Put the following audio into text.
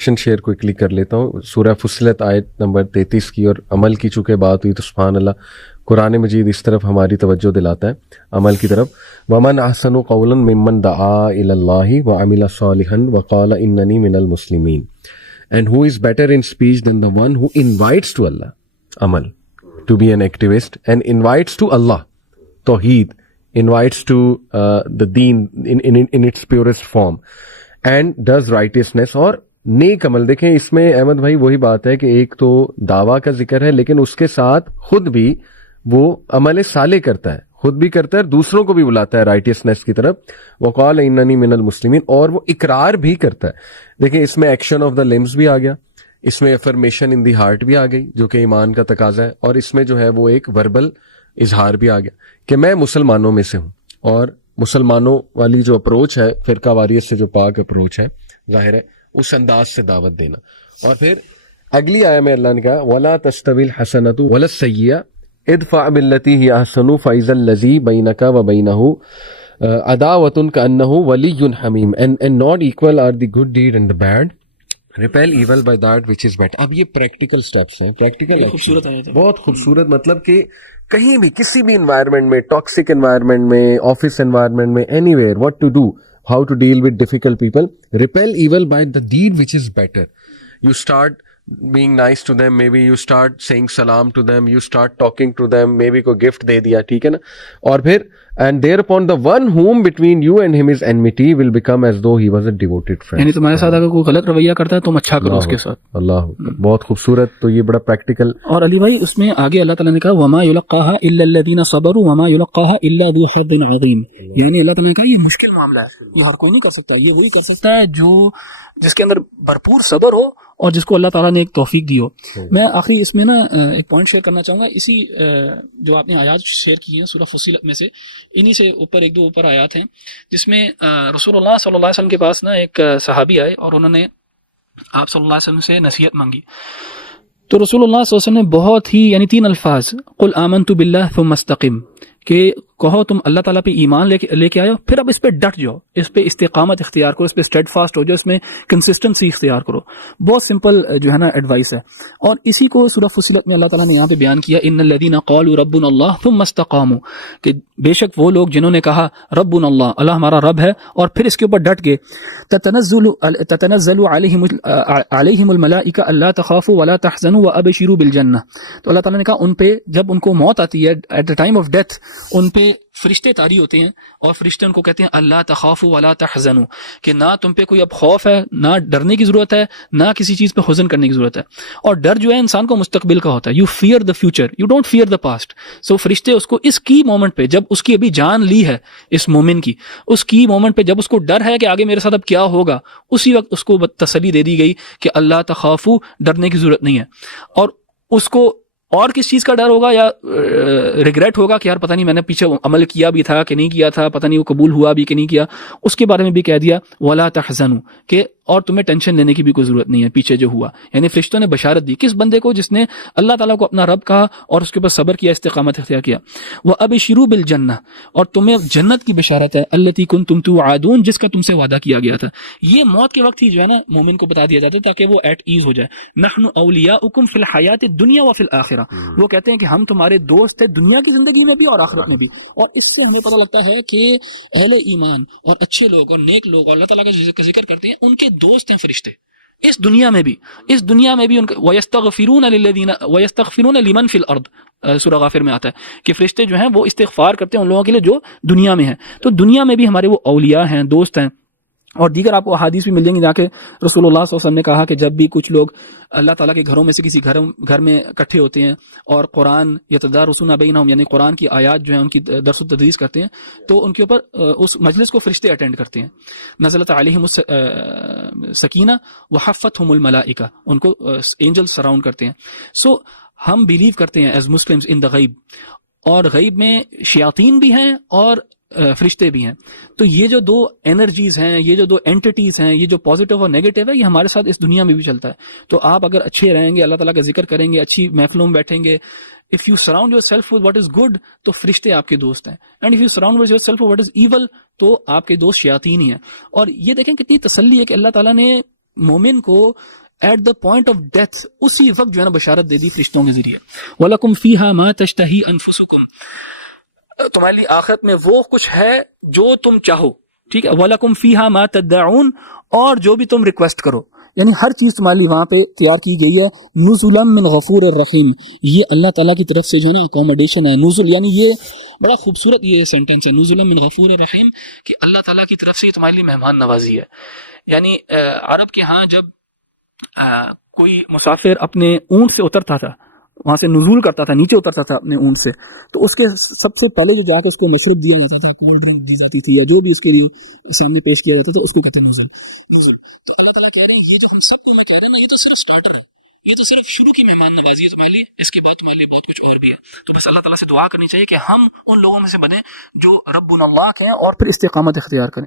Share quickly کر لیتا ہوں. سورہ فصلت آیت نمبر 33 کی, اور عمل کی چونکہ بات ہوئی تو سبحان اللہ قرآن مجید اس طرف ہماری توجہ دلاتا ہے عمل کی طرف. وَمَنْ أَحْسَنُ قَوْلًا مِّمَّنْ دَعَا إِلَى اللَّهِ وَعَمِلَ صَالِحًا وَقَالَ إِنَّنِي مِنَ الْمُسْلِمِينَ. And who is better in speech than the one who invites to Allah, amal, to be an activist, and invites to Allah, tawheed, invites to the deen in its purest form, and does righteousness اور نیک عمل. دیکھیں اس میں احمد بھائی وہی بات ہے کہ ایک تو دعویٰ کا ذکر ہے لیکن اس کے ساتھ خود بھی وہ عمل صالح کرتا ہے, خود بھی کرتا ہے, دوسروں کو بھی بلاتا ہے رائٹیسنس کی طرف. وقال اننی من المسلمین, اور وہ اقرار بھی کرتا ہے. دیکھیں اس میں ایکشن آف دا لمز بھی آ گیا, اس میں افرمیشن ان دی ہارٹ بھی آ گئی جو کہ ایمان کا تقاضا ہے, اور اس میں جو ہے وہ ایک وربل اظہار بھی آ گیا کہ میں مسلمانوں میں سے ہوں. اور مسلمانوں والی جو اپروچ ہے فرقہ واریت سے جو پاک اپروچ ہے ظاہر ہے اس انداز سے دعوت دینا. اور پھر اگلی آیہ میں اللہ نے کہا وَلَا تَسْتَوِي الْحَسَنَةُ وَلَا السَّيِّئَةُ ادْفَعْ بِالَّتِي هِيَ أَحْسَنُ فَإِذَا الَّذِي بَيْنَكَ وَبَيْنَهُ عَدَاوَةٌ كَأَنَّهُ وَلِيٌّ حَمِيمٌ. And not equal are the good deed and the bad. Repel evil by that which is better. اب یہ پریکٹیکل سٹیپس ہیں, پریکٹیکل ایکشن, بہت خوبصورت. مطلب کہ کہیں بھی کسی بھی انوائرمنٹ میں, ٹاکسک انوائرمنٹ میں, آفس انوائرمنٹ میں, any where, what to do, how to deal with difficult people. Repel evil by the deed which is better. You start being nice to them, maybe you start saying salam to them, you start talking to them, maybe کوئی gift دے دیا, ٹھیک ہے نا. اور پھر and thereupon the one whom between you and him is enmity will become as though he was a devoted friend. یعنی تمہارے ساتھ اگر کوئی غلط رویہ کرتا ہے تم اچھا کرو اس کے ساتھ. اللہ بہت خوبصورت. تو یہ بڑا پریکٹیکل. اور علی بھائی اس میں آگے اللہ تعالیٰ نے کہا وما يلقاها الا الذين صبروا وما يلقاها الا ذو حظ عظیم. یعنی اللہ تعالیٰ نے کہا یہ مشکل معاملہ ہے, یہ ہر کوئی نہیں کر سکتا, یہ وہی کر سکتا ہے جو جس کے اندر بھرپور صبر ہو اور جس کو اللہ تعالیٰ نے ایک توفیق دی ہو. میں آخری اس میں نا ایک پوائنٹ شیئر کرنا چاہوں گا, اسی جو آپ نے آیات شیئر کی ہیں سورہ فصلت میں سے, انہی سے اوپر ایک دو اوپر آیات ہیں جس میں رسول اللہ صلی اللہ علیہ وسلم کے پاس نا ایک صحابی آئے اور انہوں نے آپ صلی اللہ علیہ وسلم سے نصیحت مانگی. تو رسول اللہ صلی اللہ علیہ وسلم نے بہت ہی یعنی 3 الفاظ قل آمنت باللہ ثم استقم, کہ کہو تم اللہ تعالیٰ پہ ایمان لے کے آئے ہو, پھر اب اس پہ ڈٹ جاؤ, اس پہ استقامت اختیار کرو, اس پہ اسٹیڈ فاسٹ ہو جاؤ, اس میں کنسسٹنسی اختیار کرو. بہت سمپل جو ہے نا ایڈوائس ہے. اور اسی کو سورہ فصلت میں اللہ تعالیٰ نے یہاں پہ بیان کیا ان الذین قالوا ربنا اللہ ثم استقاموا, کہ بے شک وہ لوگ جنہوں نے کہا ربنا اللہ, اللہ ہمارا رب ہے, اور پھر اس کے اوپر ڈٹ گئے. تتنزل علیہم الملائکہ الا تخافوا ولا تحزنوا وابشروا بالجنہ. تو اللہ تعالیٰ نے کہا ان پہ جب ان کو موت آتی ہے at the time of death, ان پہ فرشتے طاری ہوتے ہیں اور فرشتے ان کو کہتے ہیں اللہ تخافوا ولا تحزنوا, کہ نہ تم پہ کوئی اب خوف ہے, نہ ڈرنے کی ضرورت ہے, نہ کسی چیز پہ حزن کرنے کی ضرورت ہے. اور ڈر جو ہے انسان کو مستقبل کا ہوتا ہے, you fear the future, you don't fear the past. So فرشتے اس کو اس کی مومنٹ پہ, جب اس کی ابھی جان لی ہے اس مومن کی, اس کی مومنٹ پہ جب اس کو ڈر ہے کہ آگے میرے ساتھ اب کیا ہوگا, اسی وقت اس کو تسلی دے دی گئی کہ اللہ تخافوا, ڈرنے کی ضرورت نہیں ہے. اور اس کو اور کس چیز کا ڈر ہوگا یا ریگریٹ ہوگا کہ یار پتہ نہیں میں نے پیچھے عمل کیا بھی تھا کہ نہیں کیا تھا, پتہ نہیں وہ قبول ہوا بھی کہ نہیں کیا, اس کے بارے میں بھی کہہ دیا ولا تحزنوا, کہ اور تمہیں ٹینشن لینے کی بھی کوئی ضرورت نہیں ہے پیچھے جو ہوا. یعنی فرشتوں نے بشارت دی کس بندے کو, جس نے اللہ تعالیٰ کو اپنا رب کہا اور اس کے اوپر صبر کیا, استقامت اختیار کیا. وابشروا بالجنہ, اور تمہیں جنت کی بشارت ہے التی کنتم توعدون, جس کا تم سے وعدہ کیا گیا تھا. یہ موت کے وقت ہی جو ہے نا مومن کو بتا دیا جاتا ہے تاکہ وہ ایٹ ایز ہو جائے. نحن اولیاؤکم فی الحیات الدنیا وفی الآخرہ, وہ کہتے ہیں کہ ہم تمہارے دوست ہیں دنیا کی زندگی میں بھی اور آخرت میں بھی. اور اس سے ہمیں پتہ لگتا ہے کہ اہل ایمان اور اچھے لوگ اور نیک لوگ اور اللہ تعالیٰ کا ذکر کرتے ہیں, ان کے دوست ہیں فرشتے اس دنیا میں بھی. اس دنیا میں بھی ان وَيَسْتَغْفِرُونَ لِمَنْ فِي الْأَرْضِ, سورہ غافر میں آتا ہے کہ فرشتے جو ہیں وہ استغفار کرتے ہیں ان لوگوں کے لیے جو دنیا میں ہیں. تو دنیا میں بھی ہمارے وہ اولیاء ہیں, دوست ہیں. اور دیگر آپ کو احادیث بھی مل جائیں گی جا کے رسول اللہ صلی اللہ علیہ وسلم نے کہا کہ جب بھی کچھ لوگ اللہ تعالیٰ کے گھروں میں سے کسی گھر میں اکٹھے ہوتے ہیں اور قرآن یتدارسون بینہم, یعنی قرآن کی آیات جو ہیں ان کی درس و تدریس کرتے ہیں, تو ان کے اوپر اس مجلس کو فرشتے اٹینڈ کرتے ہیں. نزلت علیہم السکینہ وحفتہم الملائکہ, ان کو اینجل سراؤنڈ کرتے ہیں. سو ہم بیلیو کرتے ہیں ایز مسلمز ان دا غیب, اور غیب میں شیاطین بھی ہیں اور فرشتے بھی ہیں. تو یہ جو دو انرجیز ہیں, یہ جو دو اینٹیز ہیں, یہ جو پازیٹیو اور نیگیٹو ہے, یہ ہمارے ساتھ اس دنیا میں بھی چلتا ہے. تو آپ اگر اچھے رہیں گے, اللہ تعالیٰ کا ذکر کریں گے, اچھی محفلوں میں بیٹھیں گے, if you surround yourself with what is good, تو فرشتے آپ کے دوست ہیں. and if you surround yourself with what is evil, تو آپ کے دوست شیاطین ہی ہیں. اور یہ دیکھیں کتنی تسلی ہے کہ اللہ تعالیٰ نے مومن کو at the point of death اسی وقت جو ہے نا بشارت دے دی فرشتوں کے ذریعے. وَلَكُمْ فِيهَا مَا تَشْتَهِي أَنفُسُكُمْ, تمہاری آخرت میں وہ کچھ ہے جو تم چاہو, ٹھیک ہے. وَلَكُمْ فِيهَا مَا تَدَّعُونَ, اور جو بھی تم ریکویسٹ کرو, یعنی ہر چیز تمہاری وہاں پہ تیار کی گئی ہے. نزلا من غفور الرحیم, یہ اللہ تعالیٰ کی طرف سے جو ہے نا اکوموڈیشن ہے. نزل یعنی یہ بڑا خوبصورت یہ سینٹنس ہے, نزلا من غفور الرحیم, کہ اللہ تعالیٰ کی طرف سے تمہارے لیے مہمان نوازی ہے. یعنی عرب کے ہاں جب کوئی مسافر اپنے اونٹ سے اترتا تھا, وہاں سے نزول کرتا تھا, نیچے اترتا تھا اپنے اونٹ سے, تو اس کے سب سے پہلے جو جا کے اس کو مشروب دیا جاتا تھا, کولڈ ڈرنک دی جاتی تھی, یا جو بھی اس کے لیے سامنے پیش کیا جاتا تھا, اس کو کہتے ہیں نزول. تو اللہ تعالیٰ کہہ رہے ہیں یہ جو ہم سب کو میں کہہ رہا ہوں نا, یہ تو صرف سٹارٹر ہے, یہ تو صرف شروع کی مہمان نوازی ہے تمہارے لیے, اس کے بعد تمہارے لیے بہت کچھ اور بھی ہے. تو بس اللہ تعالیٰ سے دعا کرنی چاہیے کہ ہم ان لوگوں میں سے بنیں جو ربنا اللہ ہیں اور پھر استقامت اختیار کریں.